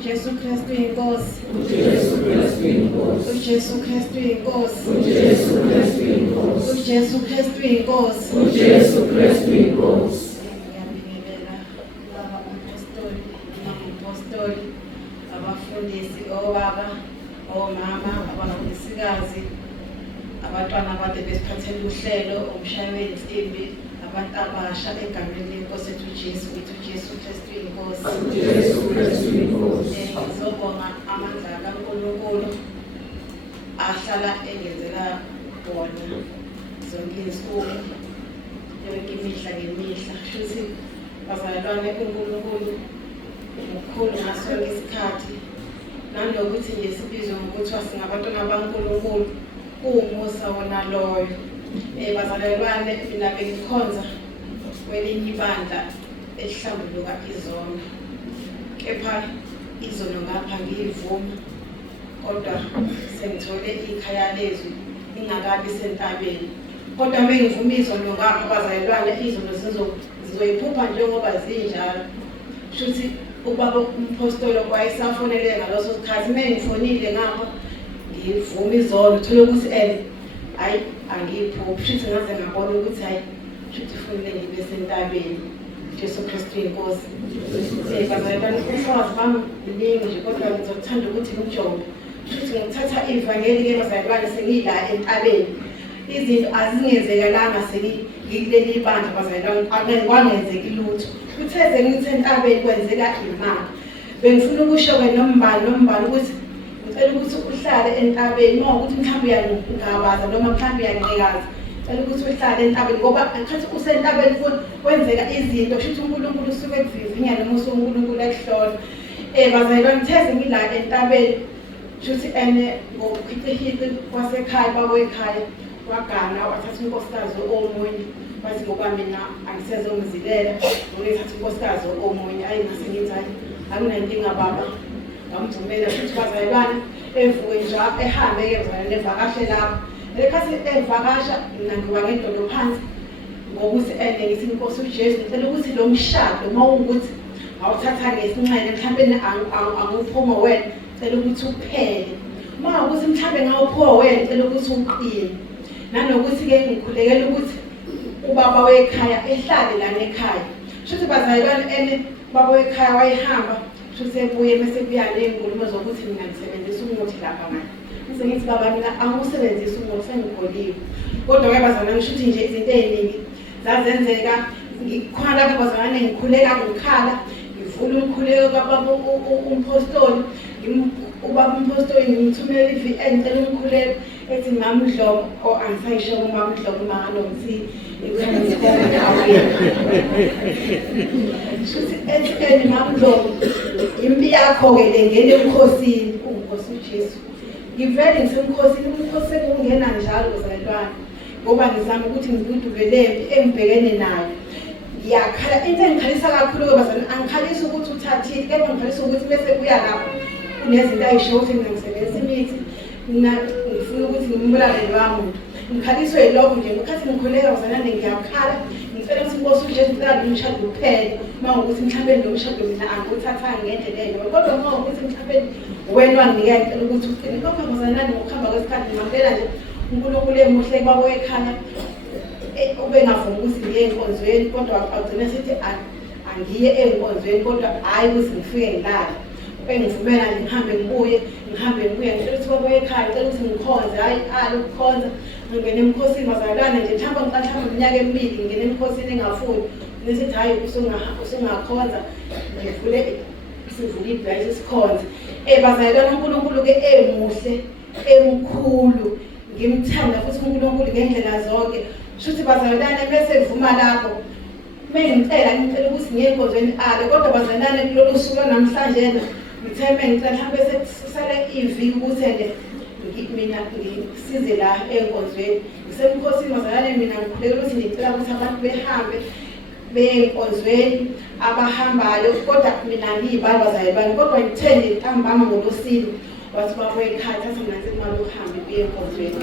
uJesu Kristu inkosi. uJesu Kristu inkosi. uJesu Kristu inkosi. uJesu Kristu inkosi. uJesu Kristu inkosi. uJesu Kristu inkosi. Ngiyabingelela laba apostoli, amapostoli, abafundisi, obaba, omama, abafundisikazi, abantwana abade besiphathele uhlelo, umshayi wensimbi, abantu abasha egameni lenkosi ethu uJesu, uJesu Kristu inkosi. uJesu Kristu inkosi. Ngizobonga amandla kaNkulunkulu ahlala engenzela wona zonke izinsuku, yonke imihla ngemihla. Futhi bazalwane uNkulunkulu mkhulu ngaso sonke isikhathi, nanokuthi nje sibizwe ngokuthiwa singabantwana baNkulunkulu, kuwumusa wona loyo. Bazalwane, mina bengikhonza kwelinye ibandla elihlambuluka izono, kepha izono ngapha ngiyivuma, kodwa sengithole ikhaya lezwi ingakabi sentabeni. Kodwa uma ngivuma izono ngapha, bazalwane, izono zizoyiphupha njengoba zinjalo. Shuthi ubaba umpostoli wayesafonele ngaloso sikhathi, uma ngifonile ngapha ngivuma izono, uthole ukuthi hayi angiyiphuphi. Shuthi ngaze ngabona ukuthi hayi, shuthi ufunile ngibe sentabeni. Jesu Kristu inkosi. Bazalwane, umfazi bami mningi nje, kodwa ngizothanda ukuthi ngijonge. Shuthi ngithatha ivangeli-ke bazalwane, sengila entabeni. Izinto azingenzekalanga sengikuleli bandla bazalwane, kwangenzeki lutho. Kuthe sengithi entabeni kwenzeka imali. Bengifuna ukusho-ke nombani ukuthi ngicela ukuthi uhlale entabeni, uma ukuthi mhlawumbe uyangabaza noma mhlawumbe uyanqikaza, ngicela ukuthi uhlale entabeni ngoba ngikhathi usentabeni kwenzeka izinto, shuthi uNkulunkulu usuke ekuvivinya noma usuke uNkulunkulu ekuhlola. Bazalwane, ngithe ngila entabeni, shuthi ngokuhiqihiqi kwasekhaya, babekhaya wagana wathatha unkosikazi omunye, wathi ngoba mina angisezomzilela, ngithatha unkosikazi omunye. Ayi ngase ngithi hayi, akunankinga baba, ngamvumela. Futhi bazalwane, evuke njalo ehambe-ke bazalwane, evakashe lapho. Lekhathi evakasha, mina ngiwa ngedolo phansi ngokuthi ngithi inkosi uJesu, ngicela ukuthi lo mshado uma ukuthi awuthatha ngesinxele, mhlawumbe angiwuphumo wena, ngicela ukuthi uphele. Uma ukuthi mhlawumbe ngawuphuwa wena, ngicela ukuthi uqine. Nanokuthi-ke ngikhulekela ukuthi ubaba wekhaya ehlale lana ekhaya. Shuthi bazalwane, ubaba wekhaya wayehamba, shuthi ebuye mase kuya ney'nkulumo zokuthi mina ngisebenzisa umuthi lapha ngani. Bese ngithi baba, mina angiwusebenzisi umuthi, sengigoliwe. Kodwa-ke bazalwane, shuthi nje izinto ey'ningi zazenzeka. Khona lapho bazalwane, ngikhuleka ngikhala, ngivula umkhuleko kababa umpostoli. Ubaba umpostoli ngimthumela i-VN, ngicela umkhuleko, ethi Mama Dlomo, angisayisho uMama Dlomo manganomthi shuthi ethi Mama Dlomo, impi yakho-ke le ngene emkhosini, uNkosi uJesu. Ngivele ngisemkhosini, umkhosi sekungena njalo bazalwane, ngoba ngizama ukuthi ngidudule lempi engibhekene nayo. Ngiyakhala, into engikhalisa kakhulu-ke bazalwane, angikhalisi ukuthi uthathile, kepha ngikhalisa ukuthi bese kuya lapho kunezinto ayisho ukuthi mina ngisebenzisa imithi, mina ngifuna ukuthi ngimbulale loya muntu. Ngikhaliswe yilokho nje, ngikhathi ngikhuleka bazalwane, ngiyakhala, ngicela ukuthi inkosi uJesu, ngicela lo mshado uphele. Uma ukuthi mhlawumbe lo mshado mina angiwuthathanga ngendlela enjalo, kodwa uma ukuthi mhlawumbe wena wanginika, ngicela ukuthi uqine. Kodwa bazalwane, ngokuhamba kwesikhathi ngimamukela nje uNkulunkulu emuhle kubaba wekhaya, ubengavumi ukuthi ngiye enkonzweni, kodwa agcina sithi angiye enkonzweni, kodwa hhayi ukuthi ngifike ngilale. Bengivumela nje ngihambe ngibuye. Ngicela ukuthi baba wekhaya, ngicela ukuthi ngikhonze, hhayi ukukhonza. Ngingena emkhosini bazalwane, nje mhlawumbe ngiqala iminyaka emibili ngingena emkhosini engafuni. Nisithi hhayi usungakhonza, sivule ibhayisi sikhonze. Bazalwane, uNkulunkulu-ke emuhle, emkhulu, ngimthanda futhi uNkulunkulu ngendlela zonke. Shuthi bazalwane, bese evuma lapho, ngicela ukuthi ngiye enkonzweni kodwa bazalwane, kulolu suku namhlanje ngithe ngicela mhlawumbe sesisale iviki ukuthi mina ngisize la enkonzweni. Ngisemkhosini bazalwane, mina ngikhulekela ukuthi ngicela ukuthi abantu behambe beye enkonzweni, abahambayo, kodwa mina ngiyibali bazalwane. Kodwa ngithe nje ntambama ngoLwesine, wathi baba wekhaya, thatha nansi imali uhambe uye enkonzweni.